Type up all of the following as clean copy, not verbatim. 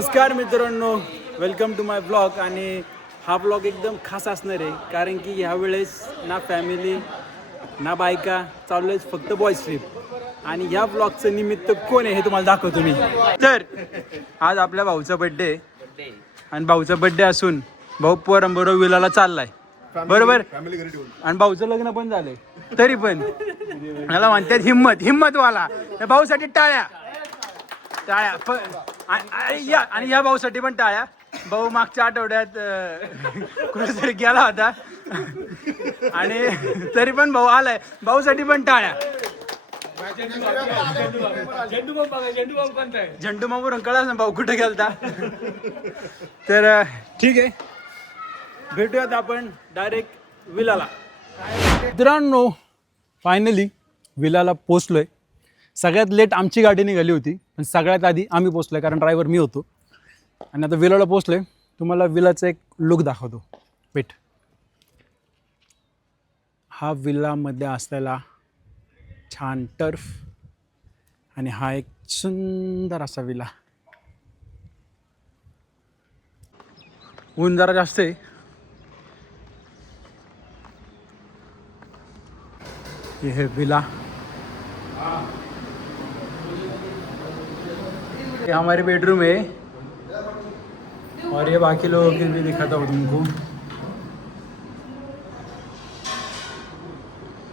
नमस्कार मित्रांनो, welcome to my blog. आणि हा ब्लॉग एकदम खास असणार आहे कारण की ह्यावेळेस ना फॅमिली ना बायका, चालू आहे फक्त बॉयज ट्रिप. आणि ह्या ब्लॉगचं निमित्त कोण आहे हे तुम्हाला दाखवतो मी. तर आज आपल्या भाऊचा बड्डे आणि भाऊचा बड्डे असून भाऊ पोरांबरोबर विलाला चाललाय, बरोबर. आणि भाऊचं लग्न पण झालंय, तरी पण मला म्हणतात हिम्मतवाला. या भाऊसाठी टाळ्या. आणि या भाऊसाठी पण टाळ्या. भाऊ मागच्या आठवड्यात कुठेतरी गेला होता आणि तरी पण भाऊ आलाय. भाऊसाठी पण टाळ्या. झेंडू मामून कळा ना भाऊ कुठे गेलता. तर ठीक आहे, भेटूयात आपण डायरेक्ट विलाला. मित्रांनो, फायनली विलाला पोचलोय. सगळ्यात लेट आमची गाडी निघाली होती, पण सगळ्यात आधी आम्ही पोचलोय कारण ड्रायव्हर मी होतो. आणि आता विलाला पोचलोय. तुम्हाला विलाचा एक लुक दाखवतो. वेट. हा विलामध्ये असलेला छान टर्फ आणि हा एक सुंदर असा विला. ऊन जरा जास्त आहे. ये है विला. ये हमारे बेडरूम है और ये बाकी लोगों के भी दिखाता हूँ तुमको.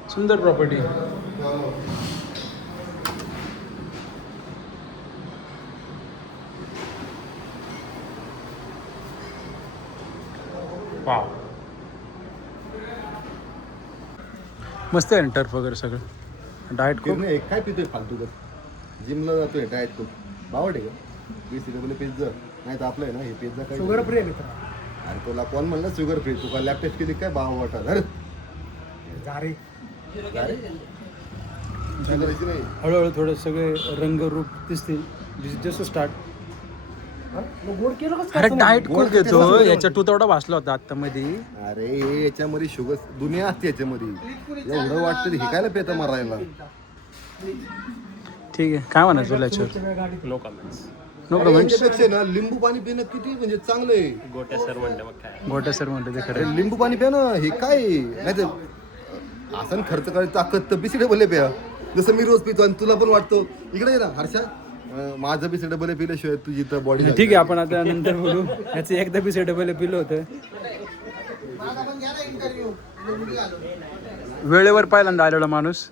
सुंदर प्रॉपर्टी. वाव, मस्त आहे. टर्फ वगैरे सगळं. डाएट खूप काय पितोय फालतू कर. जिमला जातोय डाएट खूप बावड आहे का. 20 रुपये पिझ्झा नाही तर आपलं आहे ना हे पिझ्झा काय शुगर फ्री आहे. अरे तुला कोण म्हणलं शुगर फ्री. तू का लॅब टेस्ट केली काय बाव वाटत. अरे जारे करायची नाही. हळूहळू थोडे सगळे रंगरूप दिसतील. Just start. गोड केलं अरे डाएट कोण घेतो. याच्या तू तेवढा वाचला होता आता मध्ये. अरे याच्यामध्ये शुगर दुनिया असते याच्यामध्ये. एवढं वाटतं हे कायला पेता मारायला. ठीक आहे, काय म्हणायचं तुला याच्यावर. No comments. याच्यापेक्षा ना लिंबू पाणी पिणं किती म्हणजे चांगलं आहे. गोट्या सर म्हणतो ते खरं. अरे लिंबू पाणी प्या ना. हे काय नाही तर असं खर्च करायची ताकद तर बिसी डबल प्या. जसं मी रोज पितो आणि तुला पण वाटतो. इकडे ये ना हर्षा, माझं बिसी डबल पिल्याशिवाय तुझी तर बॉडी. ठीक आहे, आपण आता नंतर बोलू. याचं एकदा बी सेटबल पिलं होतं. वेळेवर पहिल्यांदा आलेला माणूस.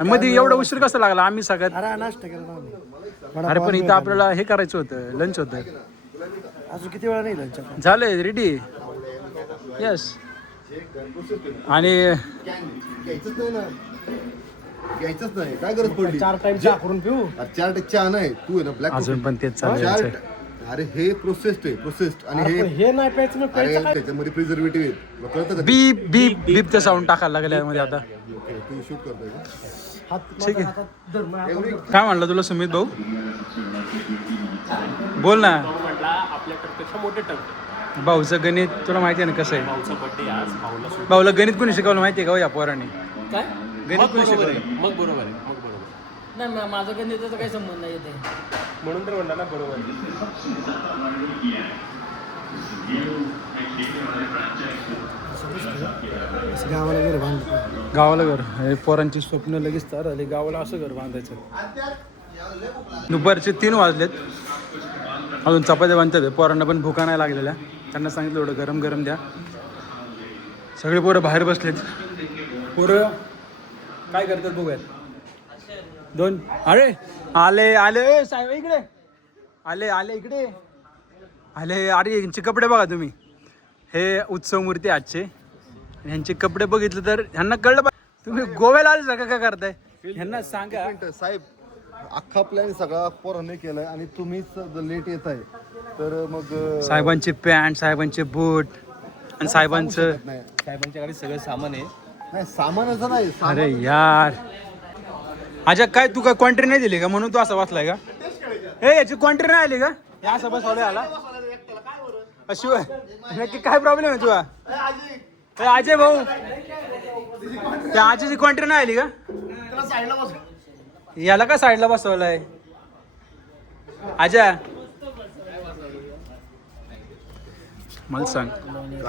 आणि मध्ये एवढा उशीर कसा लागला. आम्ही सगळ्यात नाश्ता केला. अरे पण इथं आपल्याला हे करायचं होतं, लंच होतं. अजून किती वेळा नाही लंच. झालंय रेडी. यस. आणि घ्यायचंच नाही ना. घ्यायचंच नाही. काय गरज पडली. 4 टाइम चहा करून पिऊ. 4 टक्के चहा नाही. तू आहे ना ब्लॅक अजून पण तेच चालू आहे. अरे हे प्रोसेस्ड आहे. प्रोसेस्ड आणि हे नाही प्यायचं. मग अरे प्यायचं काय. त्याच्यामध्ये प्रिझर्वेटिव्ह आहे. कळतं का. बीप बीप बीप ते साऊंड टाकायला लागले यामध्ये आता. तू शूट करतोय का. हात ठीक आहे. हातात धर. मग आपण काय म्हणलं तुला सुमित भाऊ. बोल ना. भाऊचं गणित तुला माहिती आहे ना कसं आहे. भाऊला गणित कोणी शिकवलं माहिती आहे का हो या पोराने. काय गणित कोणी शिकवलं. मग बरोबर आहे. नाही माझं गणिताचा काही संबंध नाही येते. म्हणून तर म्हणला ना बरोबर. गावाला घर बांधलं. गावाला घर हे पोरांची स्वप्न लगेच तर आली. गावाला असं घर बांधायचं. दुपारचे 3 वाजलेत. अजून चपात्या बांधतात. पोरांना पण भुका नाही लागलेल्या. त्यांना सांगितलं एवढं गरम गरम द्या. सगळे पोरं बाहेर बसलेत. पोरं काय करतात बघूयात. 2 अरे आले आले साहेब इकडे. आले आले इकडे आले. अरे यांचे कपडे बघा तुम्ही. हे उत्सव मूर्ती आजचे. ह्यांचे कपडे बघितले तर ह्यांना कळलं पाहिजे तुम्ही गोव्याला आले सगळं काय करताय. ह्यांना सांगा. साहेब अख्खा प्लॅन सगळा पोरांनी केलाय आणि तुम्हीच लेट येत आहे. तर मग साहेबांचे पॅन्ट, साहेबांचे बूट आणि साहेबांचं. साहेबांच्या गाडीत सगळं सामान आहे. नाही सामानाचं नाही. अरे यार अजय काय तू काय क्वांट्री नाही दिली का म्हणून तू असा बसलाय का. ए याची क्वांट्री नाही आली का. या असं बसवलं आला. शिवाय नक्की काय प्रॉब्लेम आहे तुझा. अजय भाऊ त्या आजीची क्वांट्री नाही आली का. याला का साईडला बसवलाय अजय. मला सांग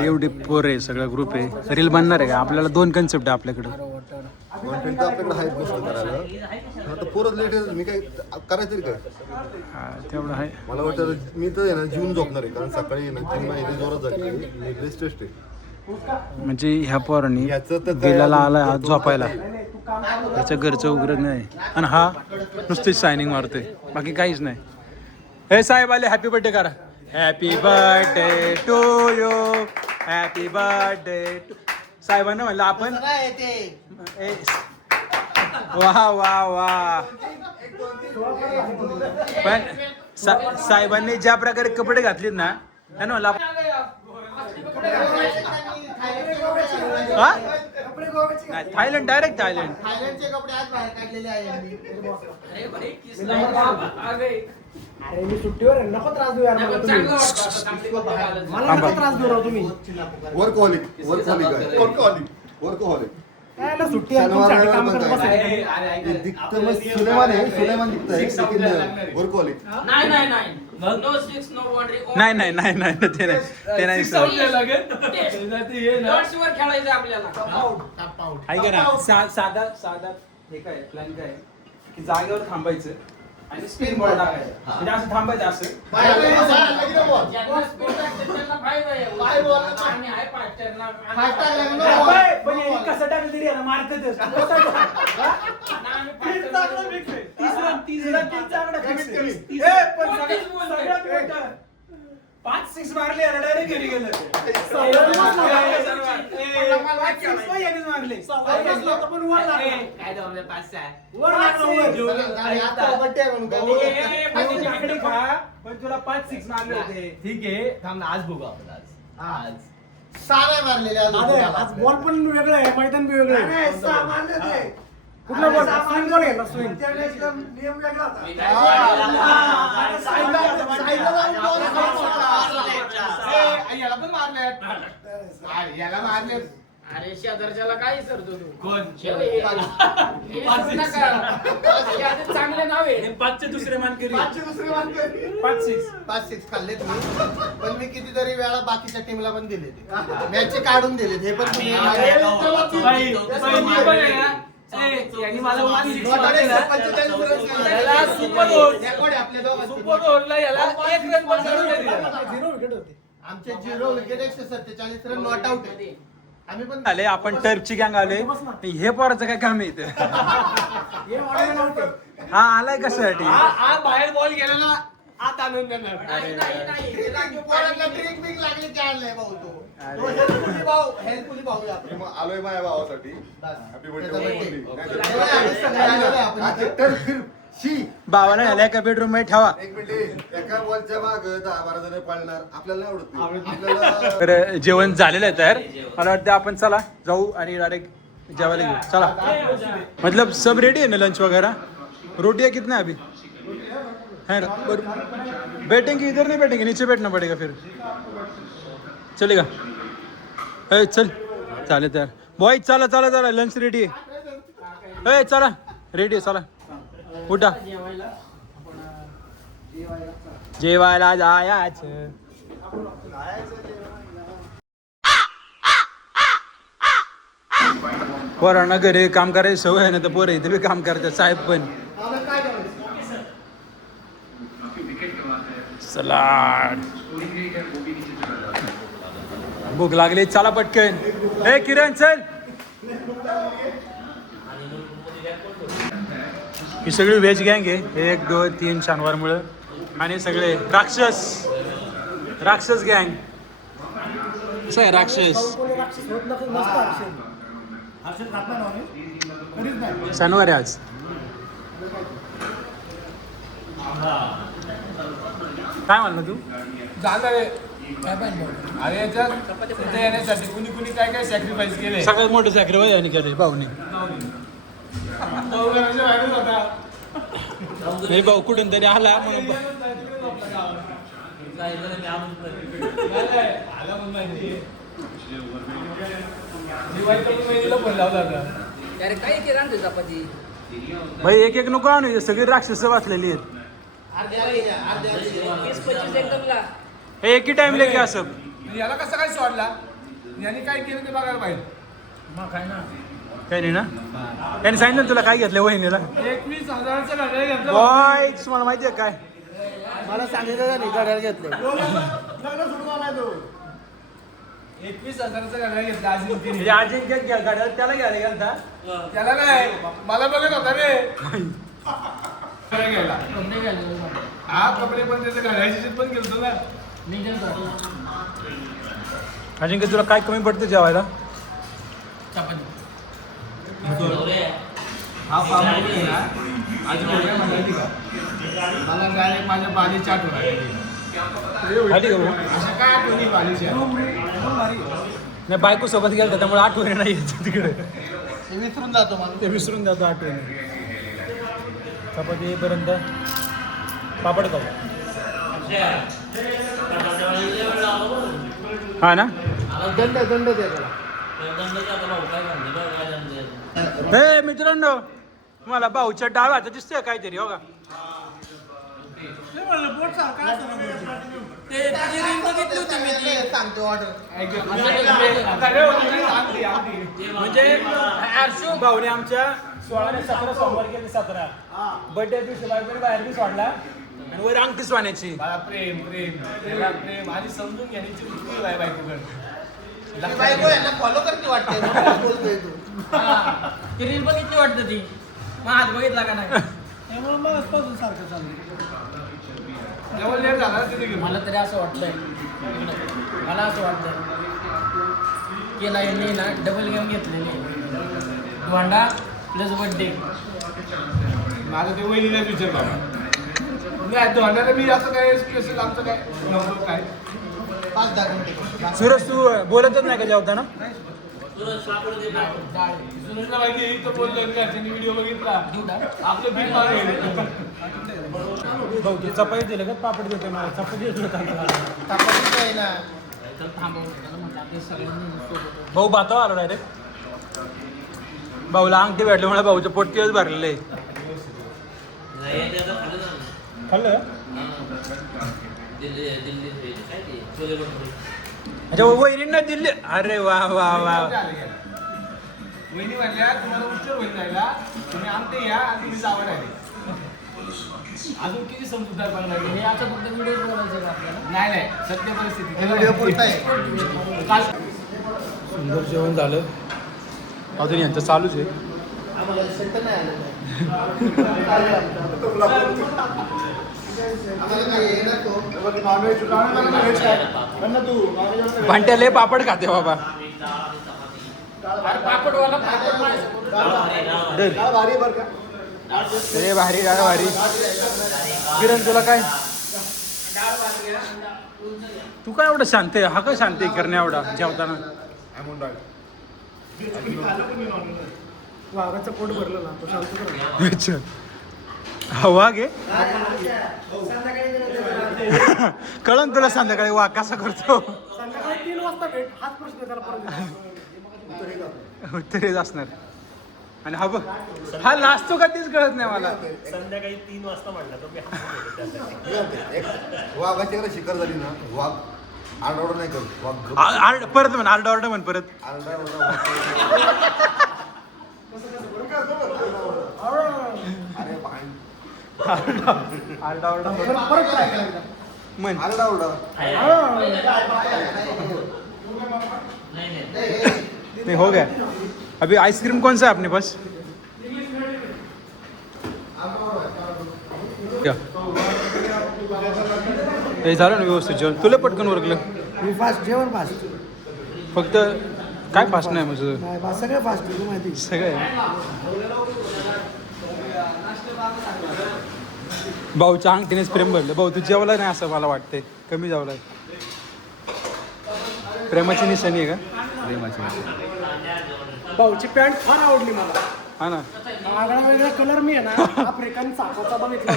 एवढी पोर आहे सगळा ग्रुप आहे रील बनणार आहे का आपल्याला 2 कन्सेप्ट आहे आपल्याकडे कॉन्टेंट तर आपल्याकडे आहे गोष्ट करायला आता पोरच लेट आहे मी काय करायचं तरी काय हा तेवढं आहे मला वाटतं मी तर आहे ना जीवन झोपणार आहे कारण सकाळी ना 3 महिने जोरात झाली बेस्ट टेस्ट आहे म्हणजे ह्या पोरांनी याचं तर बिलाला आला हात झोपायला त्याच्या घरचं उघड नाही आणि हा नुसतीच सायनिंग मारतोय बाकी काहीच नाही हे साहेब आले हॅपी बर्थडे करा happy birthday to you happy birthday to साहेबांना म्हणलं आपण ए, वा वा वा पण साहेबांनी ज्या प्रकारे कपडे घातलेत ना है ना म्हणलं थायलंड डायरेक्ट थायलंड थायलंडचे कपडे आज बाहेर काढलेले आहे अरे मी सुट्टीवर आहे नको त्रास देऊ यार मला तुम्ही. मला नको त्रास देऊ राव तुम्ही वर्कहॉलिक काय ना सुट्टी आहे तुमच्यासाठी काम करत बसायचं. दिखतं मग सुलेमान दिखतं आहे लेकिन वर्कहॉलिक नाही नाही नाही नो 6 नो बाउंड्री नाही नाही नाही नाही ते नाही ते नाही सर डॉट्स वर खेळायचं आपल्याला ऐका ना साधा साधा हे काय प्लॅन काय आहे? की जागेवर थांबायचं आणि स्पिन बॉल टाकायचं म्हणजे असं थांबायचं असं ज्यांना स्पीड लागते त्यांना फायदा आहे आणि हाय फास्टरला बाय, पण यांनी कसं टाकलं तरी याला मारतातच. पाच सिक्स मारले याला डायरेक्ट घरी गेलं मारले पण तुला 5-6 मारले होते. ठीक आहे थांब ना आज बघू आपण आज सारे मारलेले आज बॉल पण वेगळं आहे मैदान बी वेगळं आहे. कुठला बॉल स्विंग बॉल आहे ना स्विंग नियम वेगळा याला पण याला मारले अरे शेजारच्याला काय सरतो तू कोण? चांगले नाव आहे पाचचे दुसरे मानकरी 5-6 खाल्ले तुम्ही पण मी कितीतरी वेळा बाकीच्या टीमला पण दिले ते मॅच काढून दिले हे पण तुम्ही आमचे 0 विकेट 147 रन नॉट आउट आहे. आम्ही पण आले आपण टर्फची गँग आले हे पोराचं काय काम आहे इथं हे वाढायला नव्हतं. हा आलाय कशासाठी बाहेर बॉल गेलेला आत आणून देणार पोरांना ड्रिंक बिंक लागली की आणलंय भाऊ तो हेल्पफुली भाऊ आहे आपण. मग आलोय माझ्या भावासाठी हॅपी भावाला ह्याला एका बेडरूम मध्ये ठेवा एक मिनिट एका बॉलच्या माग 10-12 जण पळणार आपल्याला नाही आवडत आपल्याला तर जेवण झालेलं आहे तर मला वाटतं आपण चला जाऊ आणि डायरेक्ट जेवायला घेऊ चला मतलब सब रेडी है ना लंच वगैरह रोटियां कितना है अभी है ना बैठेंगे इधर नहीं बैठेंगे नीचे बैठना पड़ेगा फिर चलेगा ए चल चालेल तर बॉय चला चला चला लंच रेडी आहे ए चला रेडी आहे चला उठा जेवायला जायचं पोरांना घरी काम करायची सवय आहे ना तर पोरं इथे बी काम करतात साहेब पण सलाड भूक लागली चला पटकन ए किरण चल ही सगळी व्हेज गँग आहे 1 2 3 शनिवारमुळं आणि सगळे राक्षस गँग कसं आहे राक्षस शनिवार आहे आज काय म्हणलं तू जाणार आहे अरे याच्यात इथे येण्यासाठी कुणी कुणी काय काय सॅक्रिफाईस केले सगळ्यात मोठं सॅक्रिफाईस आणि करे भाऊनी नाही भाऊ कुठून तरी आला म्हणून अरे काय केला ना चपाती भाई एक एक नको आणू सगळी राक्षस वाचलेली आहेत अर्ध्या 20-25 एकदमला हे एक ही टाइम लेके आ सब याला कसं काय सोडला यांनी काय केलं ते बघायला पाहिजे मग काय ना काही नाही ना त्यांनी सांगितलं ना तुला काय घेतलं वहिनीला 21,000चं घड्याळ घेतलं बॉय तुम्हाला माहिती आहे काय मला सांगितलं नाही गाड्या घेतलं लग्न सोडून आलाय तो 21,000चं घड्याळ घेतलं अजिंक्यने म्हणजे अजिंक्य गाड्या त्याला घ्यायला गेलता त्याला काय मला बघत होता रे घड्याळ घ्यायला कपडे घालून हा कपडे पण त्याचं घड्याळची पण गेलतो ना मी गेलो अजिंक्य तुला काय कमी पडतं जेवायला चपाती हा पापड आहे ना आज काय म्हणलं का मला डायरेक्ट माझ्या बालीची आठवण आली आली का भाऊ? अशा काय आठवणी बालीच्या नाही बायको सोबत गेलता त्यामुळे आठवणी नाही येत तिकडे ते विसरून जातो मला ते विसरून जातो आठवणी चपाती येईपर्यंत पापड खाऊ हा ना दंड दे त्याला हे मित्रांनो मला भाऊच्या डाव्या हातात दिसतंय काहीतरी हो का सांगतो ऑर्डर म्हणजे अर्शू भाऊने आमच्या 16 ने 17 सोमवार केले 17 बर्थडे दिवशी बायकोने बाहेर बी सोडला आणि वर अंगठी सोन्याची मला प्रेम प्रेम त्याला प्रेम आणि समजून घेण्याची वृत्ती आहे बायकोकडे बायको यांना फॉलो करते वाटते म्हणून बोलतोय तू ती रील बघितली वाटतं ती मग हात बघितला का नाही त्यामुळे मग आजपासून सारखं चालू जेव्हा लेट झाला तिथे गेलो मला तरी असं वाटतंय मला असं वाटतंय की ना यांनी ना डबल गेम घेतलेली धोंडा प्लस बर्थडे माझं ते वहिनीलाच विचार बाबा नाही धोंड्याला मी असं काय स्पेशल आमचं काय नव्हतं काय 5-10 मिनिटं सूरज तू बोलतच नाही का जेवताना सुरेशला माहिती आहे, इथं बोललो का त्यांनी व्हिडिओ बघितला आपलं बिल मागवलं भाऊ ते चपाती दिलं का पापड देतोय मला चपाती देतो तापासून आहे ना तर थांबवलं त्याला म्हटलं आपल्या सगळ्यांनी सोबत भाऊ भातावर आलो डायरेक्ट भाऊला अंगठी भेटल्यामुळे भाऊचं पोट किंवा भरलेलं आहे खाल्लं अच्छा वहिनींना दिल्ली अरे वा वा वा वहिनी म्हणल्या तुम्हाला उशीर होईल जायला तुम्ही आमटे या आणि तुम्ही जावं राहिले अजून किती समजूतदार बनला हे आता फक्त व्हिडिओ बोलायचे का आपल्याला नाही नाही सत्य परिस्थिती व्हिडिओ पुरता आहे काल सुंदर जेवण झालं अजून यांचं चालूच आहे आम्हाला सेट नाही आलं आम्हाला काय येणार तो नॉनव्हेज तू भांट्या लय पापड खाते बाबा पापडवाला पापड नाही भारी बरं का अरे भारी डाळ भारी किरण तुला काय तू काय एवढं शांत आहे हा काय शांत आहे करण्या एवढा जेवताना वाघाचं पोट भरलं ना तो शांत अच्छा हवा घे कळण तुला संध्याकाळी वा कसा करतो संध्याकाळी 3 वाजता भेट हाच प्रश्न त्याला परत उत्तरेच असणार आणि हा बघ हा लाजतो का तेच कळत नाही मला संध्याकाळी 3 वाजता म्हणला तो वाघाची जरा शिकार झाली ना वाघ आरडाओरडा नाही करत वाघ आरड परत म्हण आरडा ऑर्डर म्हण परत अरे आरडा ऑर्डर परत ट्राय करायला म्हण आरडाओरडा नहीं हो गया अभी आइसक्रीम कौन सा है अपने पास क्या हे झालं ना व्यवस्थित जेवण तुला पटकन उरकलं मी फास्ट जेवण फास्ट फक्त काय फास्ट नाही म्हणजे नाही फास्ट सगळं फास्ट तू माहिती सगळं भाऊच्या अंगठीनेच प्रेम भरलं भाऊ तू जेवला नाही असं मला वाटतंय कमी जेवलाय प्रेमाची निशाणी आहे का भाऊची पॅन्ट फार आवडली मला हा ना आगळा वेगळा कलर मी आहे ना आफ्रिकन सापाचा बघितला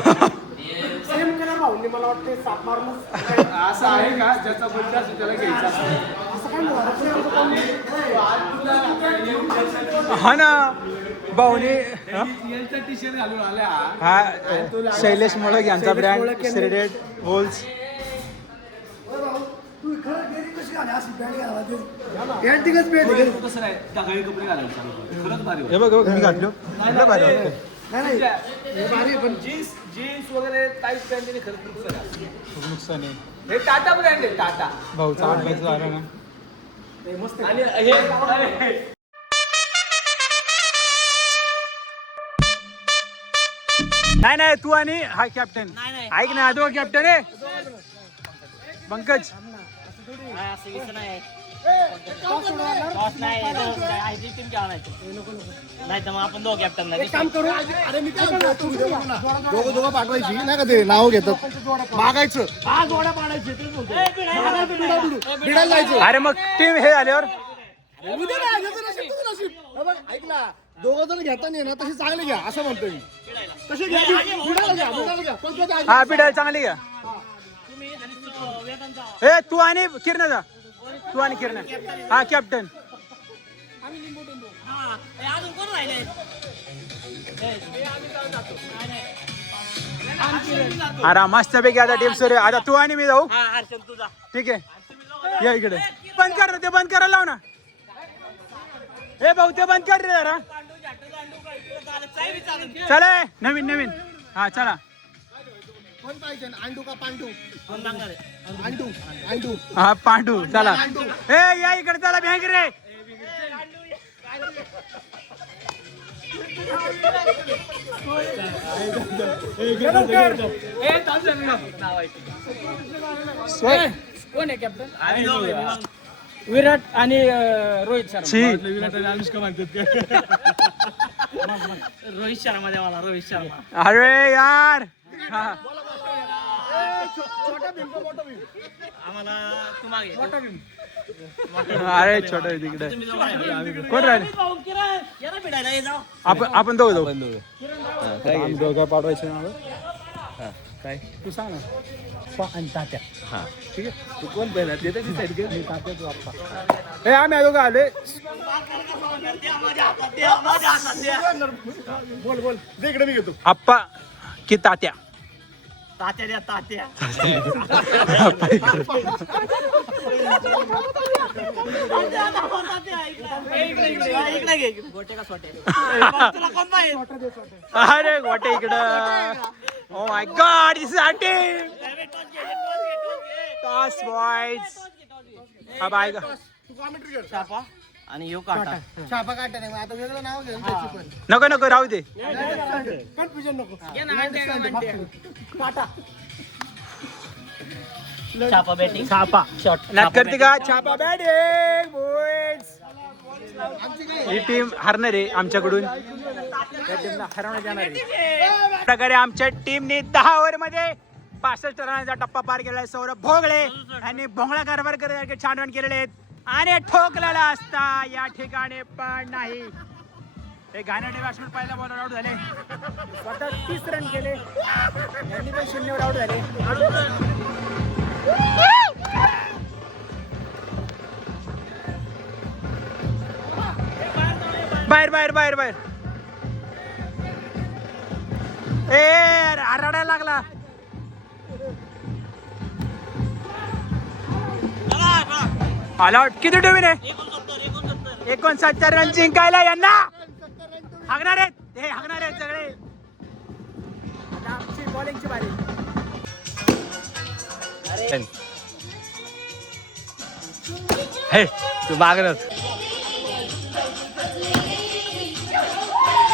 सेम कलर भाऊंनी मला वाटते साप मारूनच असं आहे का ज्याचा बर्थडे असेल त्याला घ्यायचा असं काय नाही हा ना भाऊने यांचा टी शर्ट घालून आल्या हा शैलेश मोळक यांचा शैलेश ब्रँड मोळक यांनी- सेरेडेड होल्स तू खरं गेली कशी कसं नाही टाकाळी कपडे घालायला सांगितलं. खरंच भारी हे बघ मी घातलो लय भारी वाटतं. जीन्स जीन्स वगैरे टाईट पॅन्ट खरंच नुकसान आहे. खूप नुकसान आहे हे टाटा ब्रँड आहे टाटा. भाऊचा अभ्यास झाला ना. आणि हे नाही नाही तू आणि हा कॅप्टन ऐक ना तो कॅप्टन आहे पंकज. नाही तर मग आपण दोघं कॅप्टन नाही. काम करू अरे मी काय म्हणतो, तू video बघ ना. दोघं पाठवायची नाही का ते नाव घेतात मागायचं आज जोड्या पाडायची तेच बोलतो. भिडायला जायचं. अरे मग टीम हे झाल्यावर उद्या नाही, याचं नशीब, तुझं नशीब. हे बघ, ऐक ना, दोघं जण घेताना ना तशी चांगली घ्या असं म्हणतोय मी. तशी घ्या, भिडायला घ्या. पण त्याच्या आधी- हा पिढायला चांगली का ए तू आणि किरण जा तू आणि किरण हा कॅप्टन. अजून कोण राहिले? अरे मस्त पैकी आता टीम सुरू आहे. आता तू आणि मी जाऊ हा हर्षल तुझा. ठीक आहे या इकडे बंद कर ना, ते बंद करायला लाव ना. ए भाऊ ते बंद कर रे जरा. चला नवीन नवीन हा चला. कोण पाहिजे अंडू का पांडू? कोण मागणार आहे? अंडू हा पांडू चला. ए या इकडे चला बँक रे. कोण आहे कॅप्टन? विराट आणि रोहित शर्मा. छी रोहित शर्मा द्या मला, रोहित शर्मा. अरे यार हा. आम्हाला तू मागे. अरे छोटा आहे तिकडे कोण राहिले. याला भिडायला ये जाऊ. आपण दोघं जाऊ. आम्ही दोघं पाठवायचे ना. काय तू सांग ना आणि तात्या. हा ठीक आहे तू कोण पहिला ते त्याची साईड घे. मी तात्या तू आप्पा. हे आम्ही दोघं आले. बोल बोल दे इकडे मी घेतो. आप्पा की तात्या. तात्या द्या तात्या. आप्पा इकडे. इकडे घे गोटे का सोटे. तुला कोण पाहिजे? अरे गोटे इकडं. Oh my god this is our team toss boys. हा बाय का छापा आणि यो काटा. छापा काढता नाही, आता वेगळं नाव घेऊन त्याची पण. नको नको राहू दे. कन्फ्युजन नको. छापा बॅटिंग. छापा शॉट. नाट करते का छापा बॅटिंग बॉयज. ही टीम हरणार आहे आमच्याकडून. त्या टीमला हरवण्यात येणार आहे. प्रकारे आमच्या टीमने 10 ओव्हर मध्ये 65 रनाचा टप्पा पार केला आहे. सौरभ भोगळे यांनी भोंगळा कारभार करत छान रन केलेले आहेत आणि ठोकलेला असता या ठिकाणी पण नाही. हे घाणेरडे बॅट्समन पहिल्या बॉलर आउट झाले. स्वतः 30 रन केले. यांनी पण 0 वर आउट झाले. बाहेर बाहेर बाहेर बाहेर. ए रडायला लागला. ऑल किती टीम आहे? 69 रन जिंकायला यांना हागणार आहेत. हे हागणार आहेत सगळे. आता आमची बॉलिंगची बारी. हे तू मागणच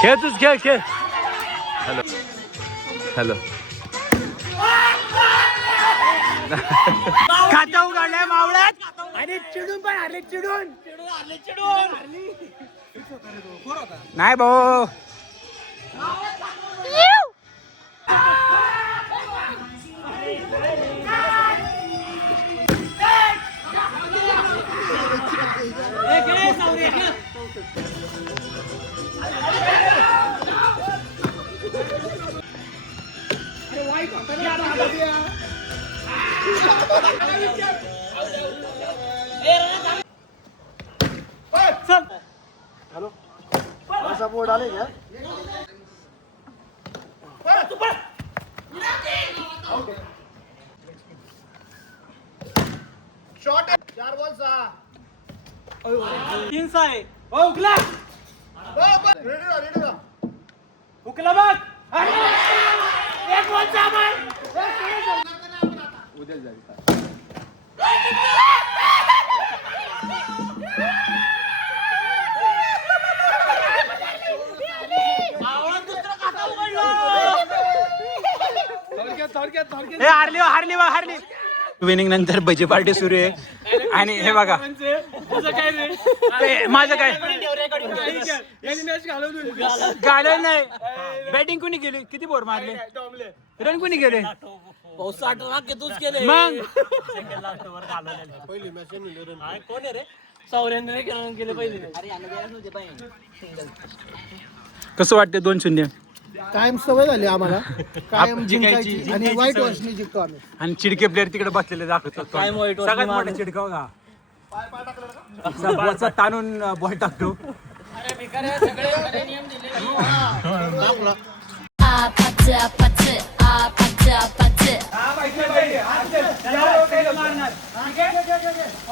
खेळ तूच खेळ खेळ. हॅलो हॅलो खातं उघडलंय मावळ्यात आणि चिडून पण हरले. चिडून नाही भाऊ. असा बोर्ड आले का? Shot 4 ball 6. 3 आहे हो उकला रेडी. उकला बघ एक बॉल 6 बॉल उद्या जाईल हे हारली विनिंग नंतर भजी पार्टी सुरू आहे आणि हे बघा ते माझं काय घालवलं नाही. बॅटिंग कोणी केली, किती बोर मारले, रन कोणी केले, पाऊस 60 लाख तूच केले मग पहिली मॅच कोण आहे रे 84 रन केले पहिले. कसं वाटतं 2-0 कायम सवय झाली आम्हाला कायम जिंकायची. जिंकायची आणि वाईट वॉशनी जिंकतो आम्ही. आणि चिडके प्लेअर तिकडे बसलेले दाखवतो. काय वाईट वाटलं सगळ्यात मोठा मारून. चिडका बघा, वरचा ताणून बॉल टाकतो. अरे भिकाऱ्या सगळे खरे नियम दिले.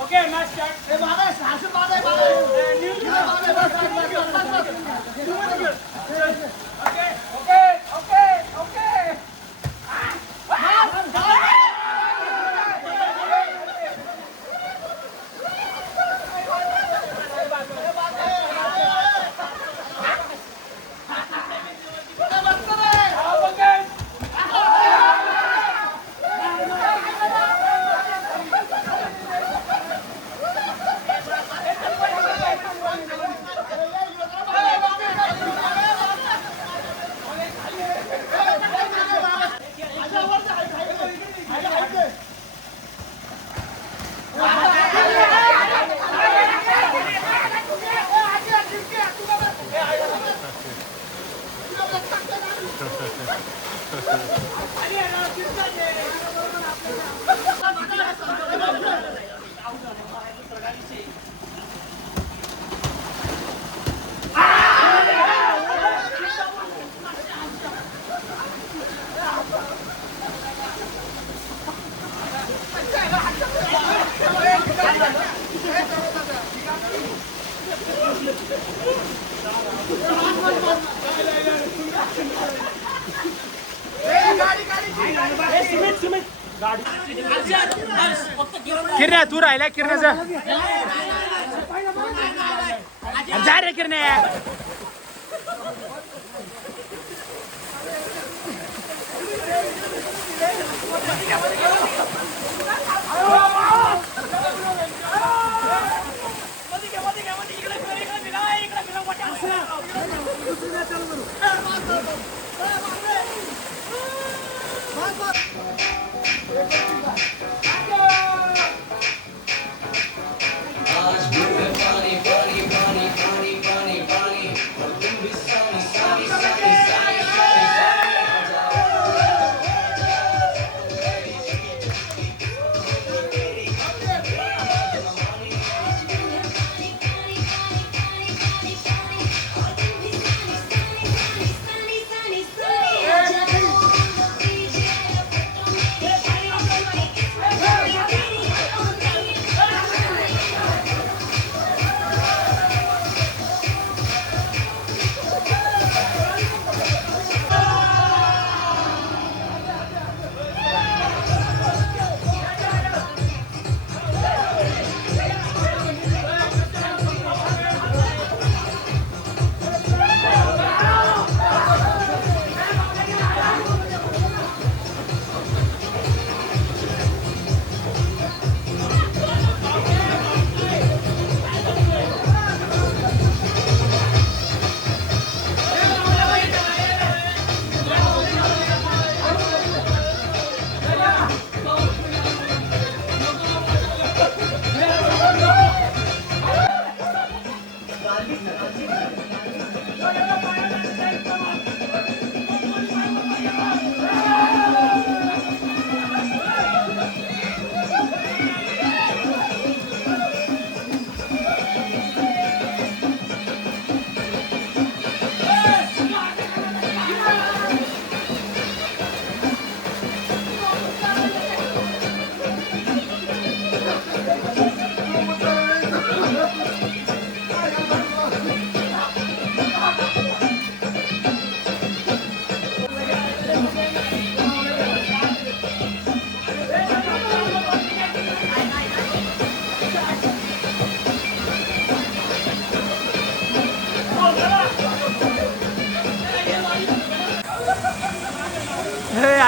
Okay match start. किरण्या तू राहिला, किरण्याचा जा रे किरण्या.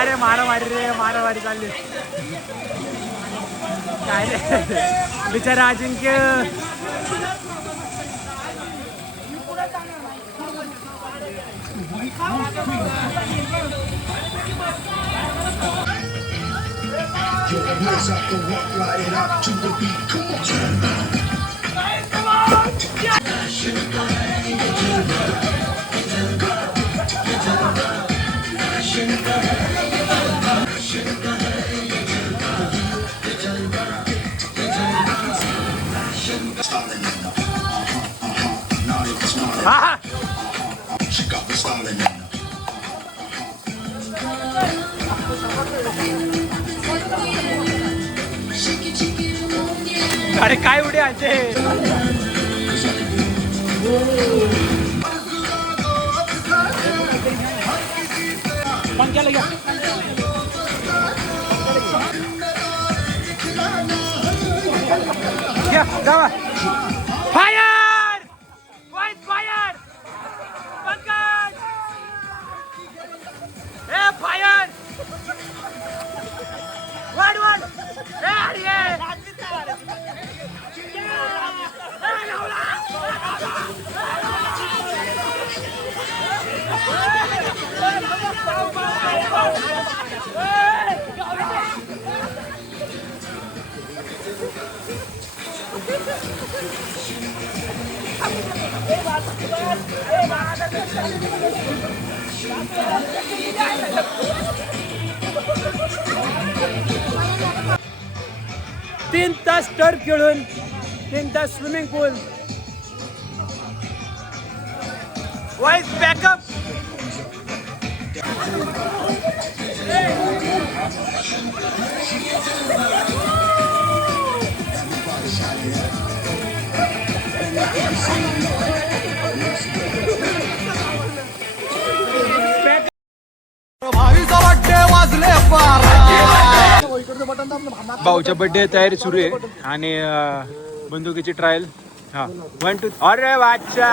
अरे मारामारी रे मारामारी चालली काय रे बिचारा अजिंक्य हा अरे काय उडे आते पंख्याला घ्या घ्या जावा फायर वाईट फायर पंकज ए फायर वाढ वाढ ए अरे तीन तास टर्फ खेळून 3 तास स्विमिंग पूल वाईज बॅकअप भाऊच्या बर्थडे तयारी सुरू आहे आणि बंदुकीची ट्रायल हा 1 2 अरे वाचा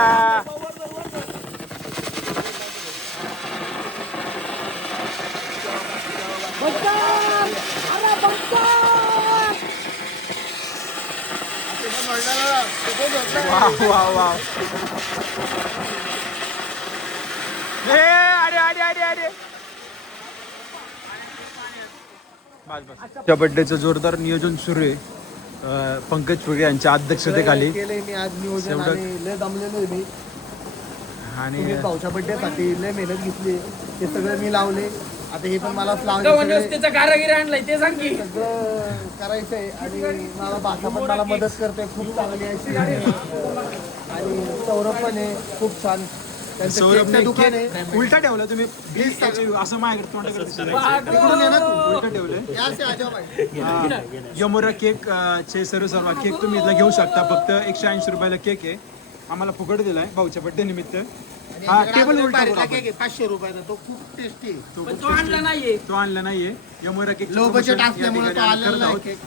वाव वाव वाव हे अरे अरे अरे अरे त्या बर्थडेचं जोरदार नियोजन सुरू आहे पंकज फुगे यांच्या अध्यक्षतेखाली केलंय मी आज नियोजन एवढं- आणि लय दमलेलो आहे मी आणि तुम्ही भाऊच्या बर्थडे साठी लय मेहनत घेतली ते सगळं मी लावले आता हे पण मला त्याचा कारागिरी आणलाय ते सांग की सगळं करायचंय आणि मला भाषा पण मला मदत करते खूप चांगली आहे शिवानी आहे. आणि सौरभ पण आहे खूप छान त्यांचं सौरभने केकचं दुकान केक आहे उलटा ठेवला तुम्ही असं माझ्याकडे तोंडाकडे इकडून ये ना तू उलटा ठेवलंय या से आजा भाई. यमोरा केक चे सर्व केक तुम्ही इथला घेऊ शकता फक्त 180 रुपयाला केक आहे आम्हाला फुकट दिलाय भाऊच्या बर्थडे निमित्त हा टेबल उलटा करू आपण. 500 रुपयाचा तो खूप टेस्टी आहे. तो आणला नाहीये तो आणला नाहीये यमोरा केक लो बजेट असल्यामुळे तो आलेला आहे cake.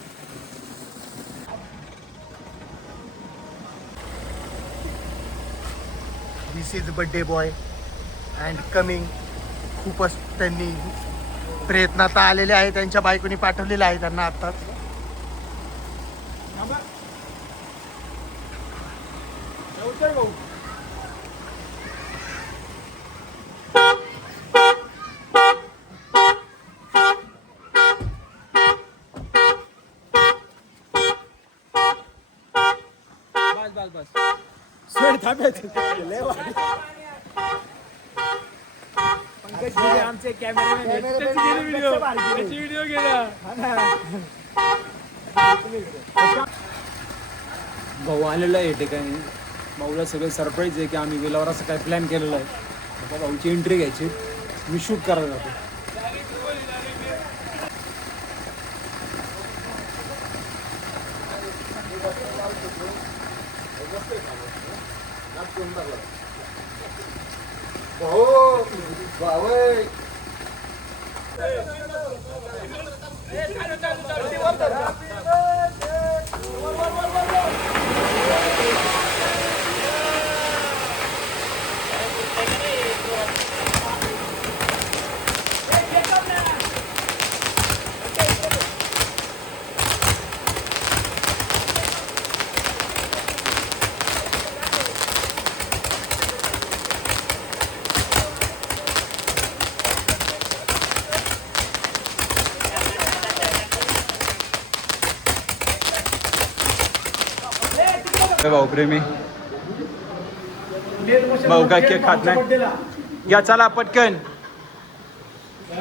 This is birthday boy and coming खूपच त्यांनी प्रयत्नात आलेले आहे त्यांच्या बायकोनी पाठवलेले आहे त्यांना आत्ताच बस बस बस स्वेट थांबायचं पंकज फुगे आमचे कॅमेरामॅन व्हिडिओ गेला भाऊ आलेला आहे ठिकाणी भाऊला सगळं सरप्राईज आहे की आम्ही गेल्यावर असं काय प्लॅन केलेला आहे आता भाऊची एंट्री घ्यायची मी शूट करायला जातो भाऊ प्रेमी लेट मोशन भाऊ काय म्हणजे केक खात नाही. birthday ला. या चला पटकन. हे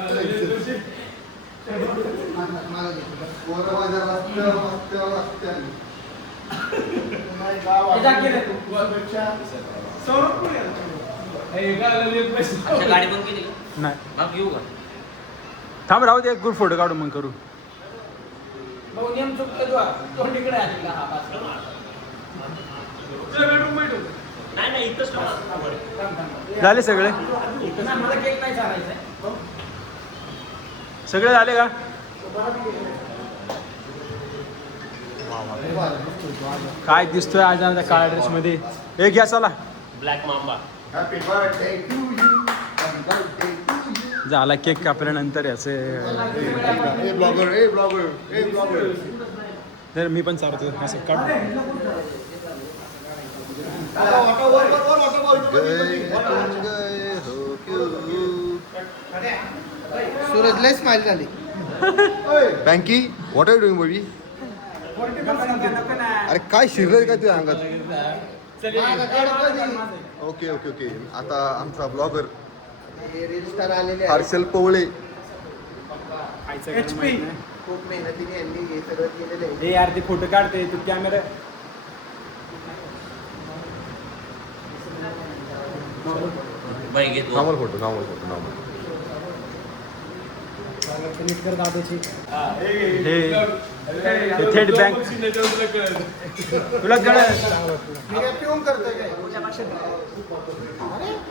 दाखल आहे. सौरभ कोण आहे? अच्छा गाडी बंद केली का? नाही मग येऊ का? थांब राहू दे एक गुड फोटो काढू मग करू. भाऊ नियम चुकतो तू. तोंड इकडे आहे का? हा पास. नाही नाही इथंच थांबा. झाले सगळे नाही, मला केक नाही चालायचा. सगळे झाले का? काय दिसतोय आज आमच्या काळ्या ड्रेस मध्ये. एक घ्या चला. Black Mamba. झाला केक कापल्यानंतर याचे तर मी पण चालतो असं काढू. सूरज लय स्माइल झाली. बँकी व्हॉट आर डुईंग बेबी? अरे काय शिरलंय काय तुझ्या अंगात? Okay okay okay. आता आमचा ब्लॉगर रील स्टार आलेले हर्षल पवळे. HP खूप मेहनतीने यांनी हे सगळं केलेलं आहे. ए यार ते फोटो काढते तू कॅमेरा. बाई घेतो. Normal photo normal photo normal. हे थेट बँक तुला कळलं. मी पिऊन करतोय काय?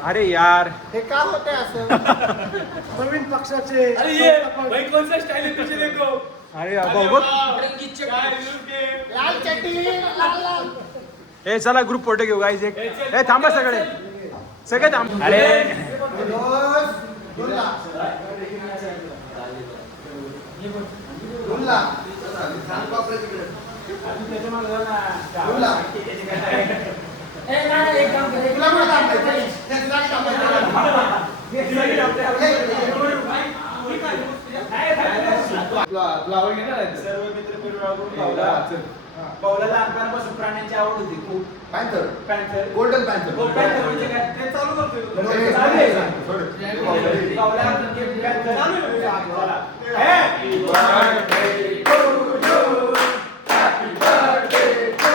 अरे यार हे का होते असं? नवीन पक्षाचे अरे यार भाऊ बघ. लाल चटणी लाल लाल. ए चला ग्रुप फोटो घेऊ गाईज एक. ए थांबा सगळे सगळे थांब. अरे सर्व मित्र भाऊला लहानपणापासून प्राण्यांची आवड होती खूप. Panther panther golden panther. Panther म्हणजे काय ते चालू करतोय. भाऊला पॅन्थर चालू आहे. Happy birthday to you. Happy birthday to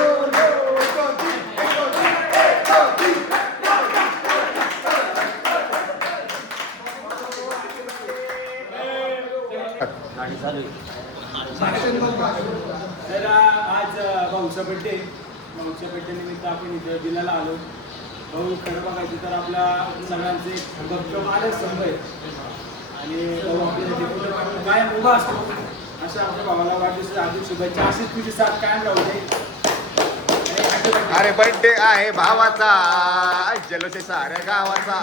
गाडी चालू आहे. तर आज भाऊचा बड्डे. भाऊच्या बड्डे निमित्त आपण इथं दिलाला आलो. भाऊ खरं बघायचं तर आपल्या सगळ्यांचे भक्कम आले संघ आहे आणि भाऊ आपल्या काय उभा असतो. अशा आपल्या भावाला वाढदिवसाच्या हार्दिक शुभेच्छा. अशीच तुझी साथ कायम राहू दे. अरे बर्थडे आहे भावाचा जल्लोष साऱ्या गावाचा.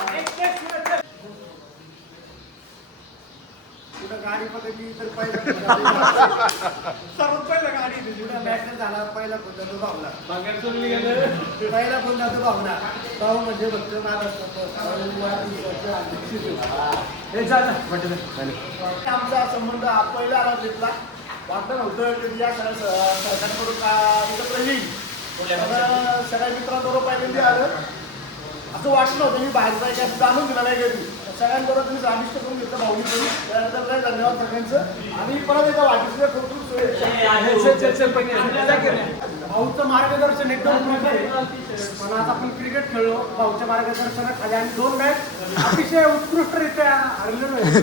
कुठं गाडी पकडली तर पहिला सर्वात पहिला गाडी कुठं मॅटर झाला पहिला कोणता तो भावला. पहिला कोणता तो भावला. भाऊ म्हणजे फक्त माझा आमचा संबंध हा पहिला आला घेतला. वाटलं नव्हतं की या सरकारकडून एकत्र येईल. सगळ्या मित्रांबरोबर पहिल्यांदा आलं. असं वाटलं नव्हतं मी बाहेर जायचं असं जाणून दिलं नाही घरी. सगळ्यांबरोबर तुम्ही रामिष्ट करून घेतलं भाऊनी करून. त्यानंतर काय धन्यवाद सगळ्यांचं. आणि परत एका वाढदिवसाच्या खूप खूप शुभेच्छा. भाऊचं मार्गदर्शन एकदम मोठं आहे. पण आज आपण क्रिकेट खेळलो भाऊच्या मार्गदर्शनाखाली आणि 2 मॅच अतिशय उत्कृष्टरित्या हरलेलो आहे.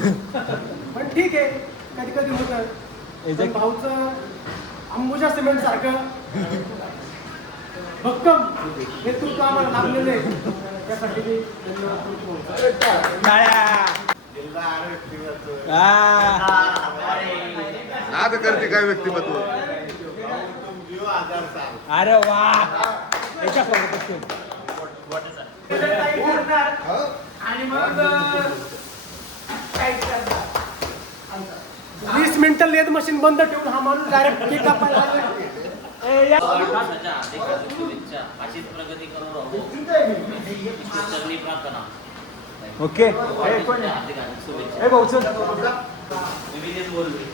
पण ठीक आहे कधी कधी होतं. पण भाऊचं अंबुजा सिमेंट सारखं भक्कम हे तू आम्हाला लाभलेलं आहे. त्यासाठी मी नाद करते काय व्यक्तिमत्व. अरे वा याच्या आणि मग 20 मिनिटं लेद मशीन बंद ठेवून हा माणूस डायरेक्ट केक कापायला वाढदिवसाच्या हार्दिक हार्दिक शुभेच्छा. अशीच प्रगती करू राहू. ईश्वरचरणी प्रार्थना. ओके. हार्दिक हार्दिक शुभेच्छा. ए भाऊचं मी विजेत बोलतोय.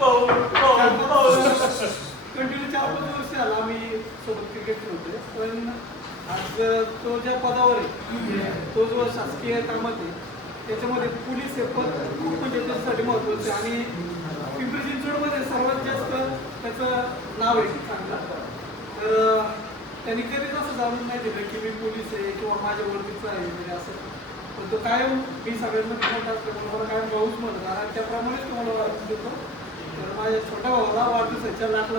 भाऊ आज तो ज्या पदावर आहे म्हणजे तो जो शासकीय कामात आहे त्याच्यामध्ये पोलीस हे पद खूप म्हणजे त्याच्यासाठी महत्त्वाचं आहे. आणि पिंपरी चिंचवडमध्ये सर्वात जास्त त्याचं नाव आहे चांगलं. तर त्यांनी कधीच असं जाणून नाही दिलं की मी पोलीस आहे किंवा माझ्या ओळखीचं आहे म्हणजे असं. पण तो कायम मी सगळ्यांना म्हणत असल्यामुळे मला कायम भाऊच म्हणत आणि त्याप्रमाणेच तुम्हाला वाटून देतो. तर माझ्या छोट्या भावाला वाढदिवसाच्या लाटला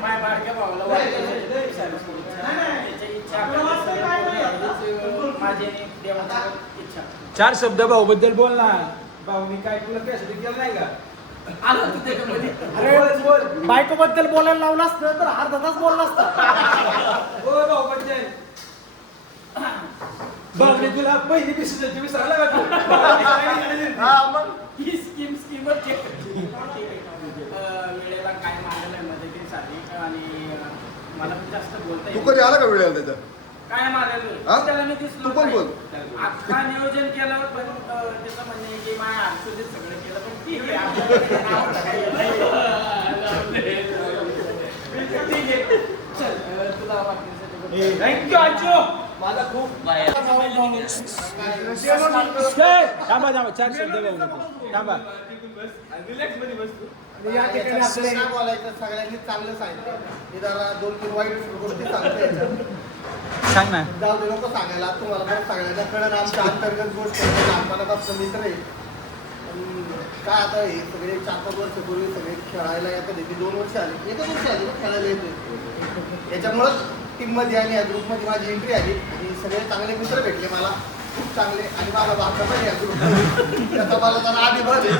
माझ्या बारक्या भावाला त्याची इच्छा माझी देवाची इच्छा. 4 शब्द भाऊ बद्दल बोल ना. भाऊ मी काय तुला त्यासाठी केलं नाही का? आलं होतं त्याच्यामध्ये. अरे बायको बद्दल बोलायला लावलं असतं तर अर्धा तास बोलला असता. हो भाऊ बद्दल भाऊ मी तुला पहिली विसरायची विसरला का तू? हा मग ही स्कीमवर चेक वेळेला काय मागलं आहे मदतीसाठी आणि मला पण जास्त बोलता तू येईल. कधी आला का वेळेला त्याच्या काय मागलं हा? त्याला मी दिसलो तू पण बोल. अख्खा नियोजन केलं पण त्याचं म्हणणं आहे की माझ्या आठवडीत सगळं केलं पण ठीक आहे आपल्याला नाव टाकायला नाही. ठीक आहे चल तुला वाटण्यासाठी थँक्यू आजो. मला खूप थांबा 4 शब्द भाऊ थांबा. या ठिकाणी आपल्याला काय बोलायचं सगळ्यांनी चांगलं सांगितलं. मी जरा 2-3 वाईट गोष्टी सांगतो याच्यात. सांग ना. जाऊ दे नको सांगायला तुम्हाला पण सगळ्यांना कळलं आमच्या अंतर्गत गोष्ट आहे. लहानपणापासून मित्र आहे. काय आता हे सगळे 4-5 वर्षापूर्वी सगळे खेळायला येतात. ती 2 वर्ष आली 1 वर्ष आली खेळायला येते. याच्यामुळंच टीममध्ये आणि या ग्रुपमध्ये माझी एंट्री आली आणि सगळे चांगले मित्र भेटले मला खूप चांगले. आणि माझा भाग पण या ग्रुपमध्ये त्याचा मला जरा अभिमान आहे.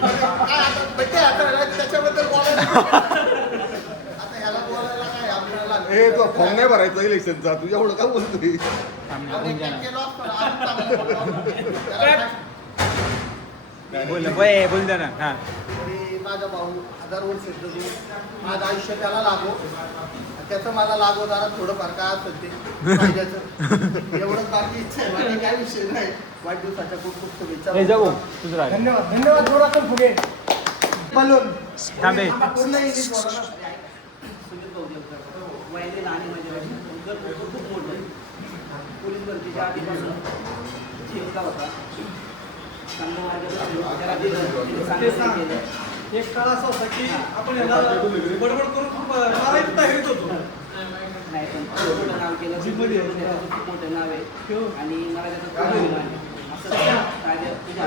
काय आता भेटते आता त्याच्याबद्दल बोलायला आता ह्याला बोलायला काय आपल्याला हे तो फॉर्म नाही भरायचा इलेक्शनचा तू एवढं का बोलतोय? बोल द्या ना. हा माझा भाऊ 1000 वर्ष जगू माझं आयुष्य त्याला लागो त्याचं मला लागो जरा थोडंफार काय असेल ते फायद्याचं. एवढंच बाकी इच्छा आहे माझी काय विषय नाही. वाढदिवसाच्या खूप खूप शुभेच्छा. हे जाऊ तुझं राह. धन्यवाद धन्यवाद जोरातून फुगे बलून थांबे. पूर्ण इंग्लिश बोला ना. सुनील भाऊ देवकर वयाने लहान आहे माझ्या खूप मोठं आहे. पोलीस भरतीच्या आधीपासून जिंकला होता. चांगलं मार्गदर्शन त्याला दिलं. चांगलं केलं. एक काळ असा होता की आपण याला बडबड करून खूप मारायची तयारीत होतो. नाही पण मोठं नाव केलं त्याचं खूप मोठं नाव आहे आणि मला त्याचं खूप अभिमान आहे. असं काय तुझ्या